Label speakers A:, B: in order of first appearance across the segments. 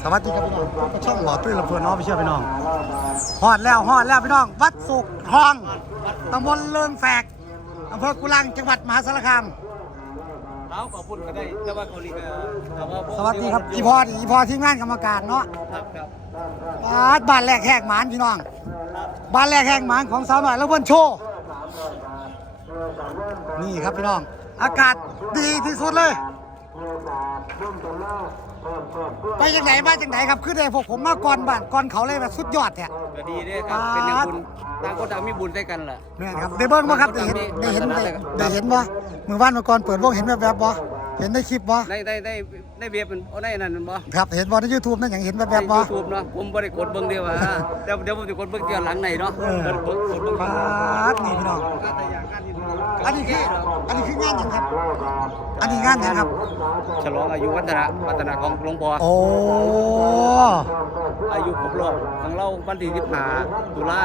A: สวัสดีครับพี่น้องพบกับช่องหมอตุ้ยลำเพลินน้องพี่เชื่อพี่น้องฮอดแล้วฮอดแล้วพี่น้อง วัดสุกทองตำบลเลิงแฝกอำเภอกุลังจังหวัดมหาสารคาม
B: เอาขอบคุณก็ได้แต่ว่าเกาหลีก็แต่ว่าผม
A: สวัสดีครับอีพออีพอที่งานกรรมการเนาะ
B: ครับครับ
A: บ้านบ้านแรกแหกหมานพี่น้อง บ้านแรกแหกหมานของสาวหน่อยแล้วเพิ่นโชว์นี่ครับพี่น้อง อากาศดีที่สุดเลย ไปจังไหนมาจังไหนครับคือได้พวกผมมาก่อนบ้านก่อนเขาเลยแบบสุดยอดเนี่ย
B: ก็ดีเด้ครับ เป็นอย่างบุญต่างคนต่างมีบุญด้วยกันล่ะ
A: แม่นครับได้เบิ้งบ่ครับได้เห็นได้เห็นได้ได้เห็นบ่มือว่านมาก่อนเปิดวงเห็นแบบๆบ่เห็นในคลิปบ่
B: ได้ได้ได้ ได้เบียร์เป็นเอาได้นั่นมันบ่
A: ครับเห็นบ่ใน YouTube นั่นอย่างเห็นแบบๆบ่
B: ยูทูบเนาะผมบ่ได้กดเบิ่งเดียวว่าเดี๋ยวเดี๋ยวผมจะกดเบิ่งเที่ยวหลังไหนเนาะ
A: เออ
B: เดี๋ยวกดกดเบิ่ง
A: ปาดนี่พี่น้อง
B: แต่อย่างการที่
A: อันนี้คืออันนี้คืองานหยังครับอันนี้งานหยังครับ
B: ฉลองอายุวัฒนะวัฒนะของหลวงพ่อ
A: โอ้
B: อายุครบรอบของเราวันที่15ตุลา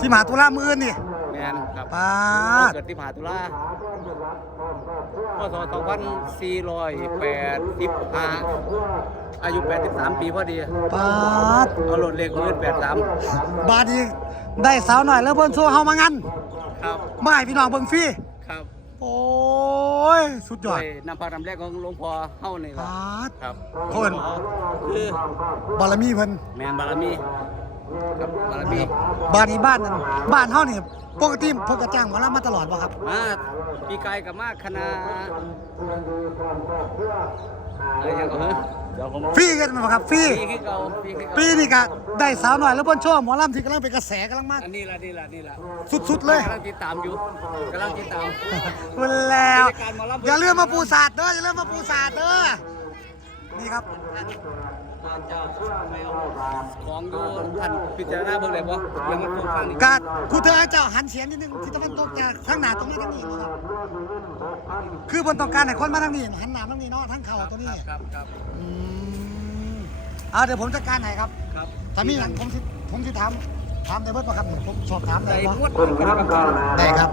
A: สิมาตุลามื้ออื่นนี่
B: แม่นครับ
A: ปาด
B: เกิดที่15ตุลาพศ2485อายุ 83 ปีพอดี
A: ปาด
B: เอารถเลขมือ83
A: บาดนี้ได้สาวหน่อยแล้วเพิ่นโชว์เฮามางาน
B: ครับ
A: มาให้พี่น้องเบิ่งฟรี
B: ครับ
A: โอ้ยสุดยอด
B: ด้วยน้ำพักน้ำแรกของหลวงพ่อเฮานี่
A: ป
B: ล่ะา
A: ด
B: ครับ
A: เพิ่น
B: คือบา
A: รมีเพิ่น
B: แมนบารมี ครับบารมี
A: บ้านนี้บ้านนั้นบ้านเฮานี่ปกติเพิ่นก็จ้างหมอลำมาตลอดบ่ครับ
B: มาปีกายกับมาคณะอะไรอย่างก็เฮ้ยเดี๋ยวผม
A: ฟรีกันบ่ครับฟรี
B: ปีคือเก่าปีคือเก่า
A: ปีนี้ก็ได้สาวหน่อยแล้วเพิ่นโชว์หมอลำที่กำลังเป็นกระแสกำลังมา
B: อันนี้ละนี่ละนี่ละ
A: สุดๆเลย
B: กำลังติดตามอยู่กำลังติดตาม
A: คุณแล้ว
B: รายการหมอลำ
A: อย่าลืมมาปูศาสตร์เด้ออย่าลืมมาปูศาสตร์เด้อนี่ครับ
B: อาจจะไม่เอาของอยู่ท่านพิจารณาเบิ่งได้บ่เรื่องมันถูกฟังนี่
A: กาดผู้เธอให้เจ้าหันเสียงนิดนึงที่ตะวันตกจากทางหน้าตรงนี้ทางนี้นะครับคือบนต้องการให้คนมาทางนี้หันหน้าทางนี้เนาะทางเข่าตัวนี้
B: ครับครับ
A: อืมเอาเดี๋ยวผมจัดการให้ครับ
B: ครับ
A: ถ้ามีอย่างผมสิผมสิถาม ถามได้เบิดป่ะครับผมสอบถามได้
B: ได้
A: บ่
B: งวดคณะกรรมการ
A: ได้ครับ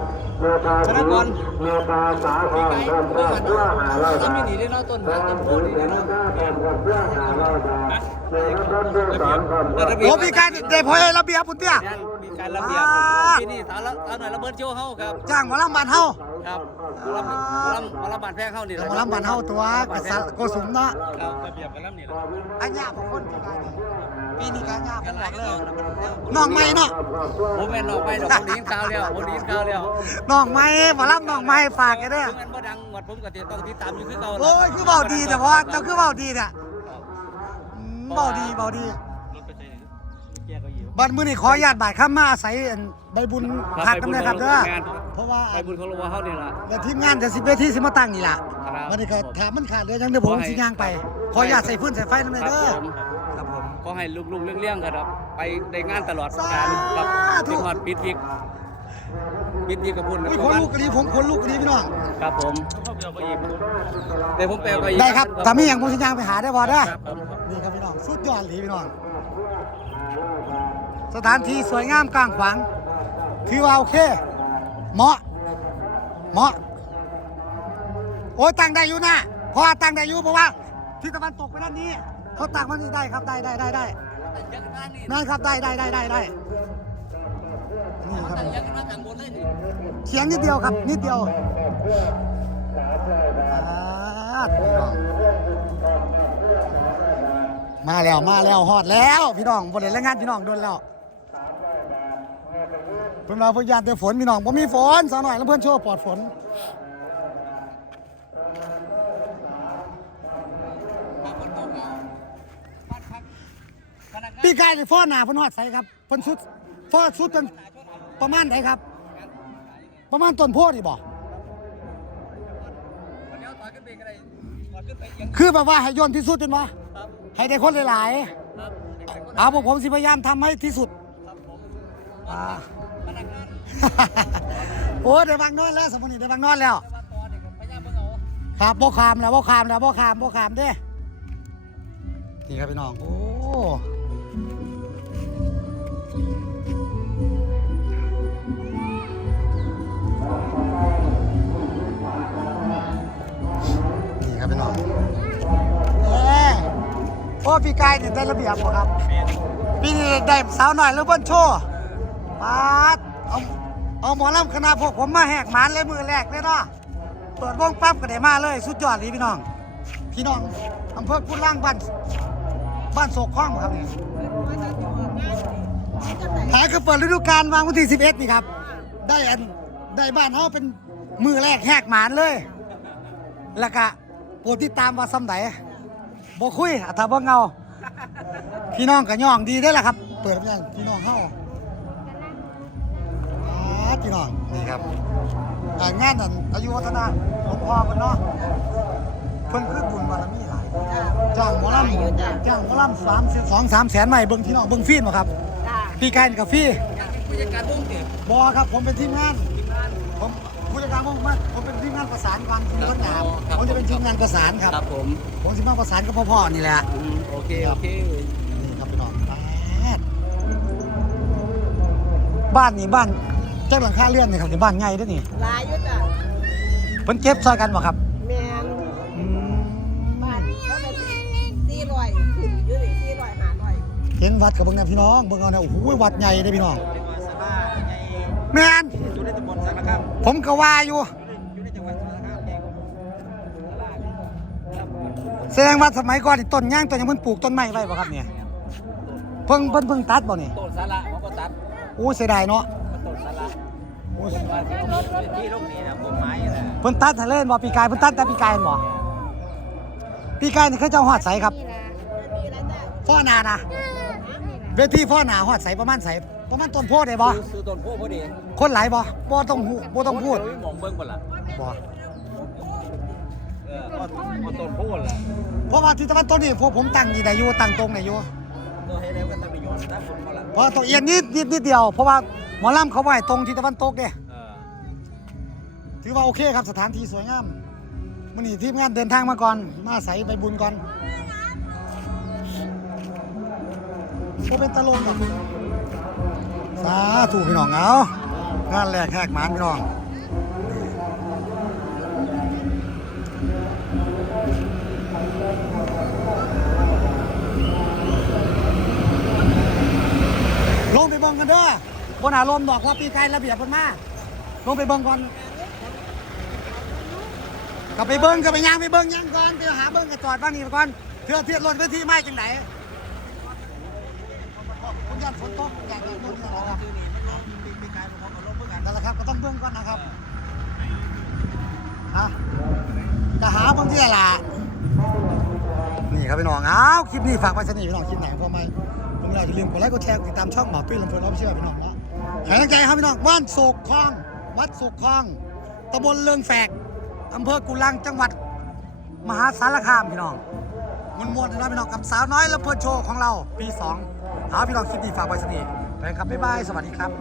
B: คณะกรรมการปีไก่เมื่อวันถ้ามีหนีได้เนาะต้นนะต้นโพนี่ได้เนาะนะระเบียบ
A: โอ้มีการได้พอให้ระเบียบปุ่นเตี้ย
B: ยังมีการระเบียบที่นี่สาวละสาวหน่อยระเบิดโชว์เฮาครับ
A: จ้างหมอลำบ้านเฮา
B: ครับหมอลำหมอลำหมอลำบานแพงเฮานี่แหละ
A: หมอลำบ้านเฮาตัวกษัตริย์โกสุมเนาะ
B: ครับระเบียบกันลำนี่แหละ
A: อันยาของคนปีกายนี่ ปีนี้การยาผมบอกเลยน้องใหม่เนาะ
B: ผมแม่นออกไปดอกผมได้ยินข่าวแล้วผมได้ยินข่าวแล้ว
A: น้องใหม่หมอลำน้องใหม่ฝากกันเด้อ
B: ถึงมันบ่ดังหมดผมก็ติดต้องติดตามอยู่คือเก่า
A: โอ้ยคือเบาดีแต่ว่าเจ้าคือเบาดีเนี่ยอืมเบาดีเบาดี
B: รถไปใส่แก้ก็อยู่
A: บัดมื้อนี้ขออนุญาตบ่ายข้ามมาอาศัยอันใบบุญพักกันเลยครับเด้อเพราะว่า
B: ไปบุญของหลวงพ่อเฮานี่ล่ะ
A: แล้วทีมงานเดี๋ยวสิเวทีสิมาตั้งนี่ล่ะ
B: ครับ
A: วันนี้ก็ถามมันขาดเลยจังเดี๋ยวผม
B: ขอให้
A: สิย่างไป ขออนุญาตใส่พื้นใส่ไฟน้ำเลยเด้อครับผม
B: ขอให้ลุกๆเรื่องๆครับ ไปได้งานตลอดการครับ
A: สาธุ
B: ถึงฮอดปิดวิกปิดวิกกับพุ่น
A: อุ้ยคนลูกกะดีผมคนลูกกะดีพี่น้อง
B: ครับผมเดี๋ยวผมแปลไปอีก
A: ได้ครับถ้ามีอย่างผมสิย่างไปหาได้บ่เด้อ
B: ครับผม
A: นี่ครับพี่น้องสุดยอดหลีพี่น้อง สถานที่สวยงามกลางขวางถือว่าโอเค เหมาะ เหมาะ โอ้ยตั้งได้อยู่นะเพราะว่าตั้งได้อยู่เพราะว่าทิศตะวันตกไปด้านนี้ เขาตั้งมันนี่ได้ครับได้ได้ได้ได้
B: ยักษ์กันนี่
A: นั่นครับได้ได้ได้ได้ได้นี่ครับ
B: ตั้งยักษ์กันมาทางบนเลยนี่
A: เสียงนิดเดียวครับ นิดเดียวอ่าพี่น้องมาแล้วมาแล้วฮอดแล้วพี่น้องบริเวณแรงงานพี่น้องโดนแล้วเพิ่นมาเพิ่นยานแต่ฝนพี่น้องบ่มีฝนสาวหน่อยแล้วเพิ่นโชว์ปลอดฝน ปีกายนี่ฟ้อหน้าเพิ่นฮอดใสครับเพิ่นสุดฟ้อสุดจนประมาณไหนครับ ประมาณต้นโพธิ์นี่บ่
B: เดี๋ยวถอยขึ้นไปก็ได้ถอยขึ้นไปยัง
A: คือแบบว่าให้ย่นที่สุดเป็นบ่
B: ครับ
A: ให้ได้คนหลาย
B: ครับ
A: ๆเอาพวกผมสิพยายามทำให้ที่สุด
B: ครับผม
A: อ่า
B: พนักงาน
A: โอ้ได้บางนอนแล้วสมมุติได้บางนอนแล้ว
B: ว่าตอนนี่พยายามเบิ่งเอา
A: ครับบ่คามแล้วบ่คามแล้วบ่คามบ่คามเด้นี่ครับพี่น้อง โอ้ นี่ครับพี่น้องเอ้อ้พี่กายเนี่ยได้ระเบียบบ่ครับปีนี้ได้สาวหน่อยหรือเบิ้ลโชว์ปาดเอาเอาหมอลำคณะพวกผมมาแหกหมานเลยมือแรกเลยเนาะเปิดวงปั๊บก็ได้มาเลย สุดยอดเลยพี่น้อง พี่น้องอำเภอกุนล่างบ้านบ้านโศกข้องครับนี่หาคือเปิดฤดูกาลวางวันที่11นี่ครับ ได้อันได้บ้านเฮาเป็นมือแรกแหกหมานเลย แล้วก็โปรดติดตามว่าซ้ำไหน บ่คุยอัตบ่เงา พี่น้องก็ย่องดีได้อล่ะครับ เปิดยังพี่น้องเฮาอ่าพี่น้องนี่ครับอ่างานนั่นอายุวัฒนะหลวงพ่อเพิ่นเนาะเพิ่นคือบุญบารมีหลายจ้างหมอลำจ้างหมอลำสามแสนสองสามแสนใหม่เบิ่งพี่น้องเบิ่งฟิล์มบ่ครับ
C: จ้า
A: พี่ไก่นี่กับฟรี
B: ผู้จัดการวงเด็ก
A: บอครับผมเป็นทีมงาน ผม ผู้จัดการผมมาผมเป็นทีมงานประสานความทีมรถหนามผมจะเป็นทีมงานประสานครับ
B: ครับผม
A: ผมจะมาประสานกับพ่อๆนี่แหละ
B: อืมโอเคโอเค
A: นี่ครับพี่น้องบ้านนี่บ้านแจ้งหลังคาเลื่อนนี่ครับนี่บ้านใหญ่เด้วยนี่
C: หลายอยู่จ้ะ
A: เพิ่นเก็บซอยกันบ่ครับ
C: แมน
A: อืม
C: บ้านเขาเป็นสี่ร้อยขึ้นอยู่นี่สี่ร้อยห้าร้อย
A: เห็นวัดกับเบิ่งนะพี่น้องเบิ่งเอาเนี่ยโอ้โหวัดใหญ่เลยพี่น้อง แม่น
B: อยู่ในตำบลสารคาม
A: ผมก็ว่าอยู่
B: อยู่ในจังหวัดสารคามเองตลาดนี่ครับ
A: แสดงว่าสมัยก่อนนี่ต้นย่างต้นยังเพิ่นปลูกต้นไม้ไว้บ่ครับเนี่ยเพิ่งเพิ่นเพิ่งตัดบ่นี่
B: ต้นสาระเขาก็ตัด
A: โอ้เสียดายเนาะ
B: มันต้นสาระ
A: โอ้ย
B: ว่าที่ลูกนี้นะผมไม้แหละ
A: เพิ่นตัดให้เล่นบ่ปีกายเพิ่นตัดแต่ปีกายบ่ปีกายนี่เขาเจ้าฮอดใสครับ
C: มีอะไรจ้ะ
A: พ่อนานะเวทีพ่อนาฮอดใสประมาณใส ประมาณต้นโพธิ์ได้บ่
B: ซื้อต้นโพพอดี
A: คนหลายบ่บ่ต้องหูบ่ต้องพูด
B: โยมองเบิ่งบ่ล่ะ
A: บ่
B: เออเอาเอาต้นโพล่ะ
A: เพราะว่าที่ตะวันตกนี่พวกผมตั้งนี่ได้อยู่ตั้งตรงได้อยู่
B: ตัวให้ได้ก็ต้องไปโยนถ้าคนบ่ล่ะ
A: เพราะต้องเอียงนิดนิดนิดเดียว เพราะว่าหมอลำเขาไว้ตรงที่ตะวันตกเด้
B: เออ
A: ถือว่าโอเคครับสถานที่สวยงามมื้อนี้ทีมงานเดินทางมาก่อนมาใสไปบุญก่อนบ่เป็นตะลงหรอก สาธุพี่น้องเอางานแรกแหกหมานพี่น้องลงไปเบิ่งกันเด้อบนอารมณ์ดอกว่าปีไกลระเบียบเพิ่นมาลงไปเบิ่งก่อนก็ไปเบิ่งก็ไปย่างไปเบิ่งย่างก่อนไปหาเบิ่งก็จอดบ้างนี่ก่อนเทื่อเทียบรถไปที่ไม้จังได คุณยันฝนตกอยากจะเบิ่งนี่แหละครับ
B: ชื่อนี่มันลงปีปีกายผมก็ลงเบิ่งกัน
A: นั่นแหละครับก็ต้องเบิ่งก่อนนะครับฮะจะหาเบิ่งที่ละนี่ครับพี่น้องอ้าวคลิปนี้ฝากไว้สนิทพี่น้องคลิปไหนพอไหมผมอยากจะลืมกดไลค์กดแชร์กดติดตามช่องหมอตุ้ยลำเพลินออฟเชียร์พี่น้องเนาะให้กำลังใจครับพี่น้องบ้านโศกคลองวัดโศกคลองตำบลเลิงแฝกอำเภอกุลังจังหวัด มหาสารคามพี่น้อง มวนๆนะพี่น้องกับสาวน้อยและเพื่อนโชว์ของเราปี2เอาพี่น้องคลิปดีฝากไว้สนิไปฟนครับบ๊ายบาย สวัสดีครับ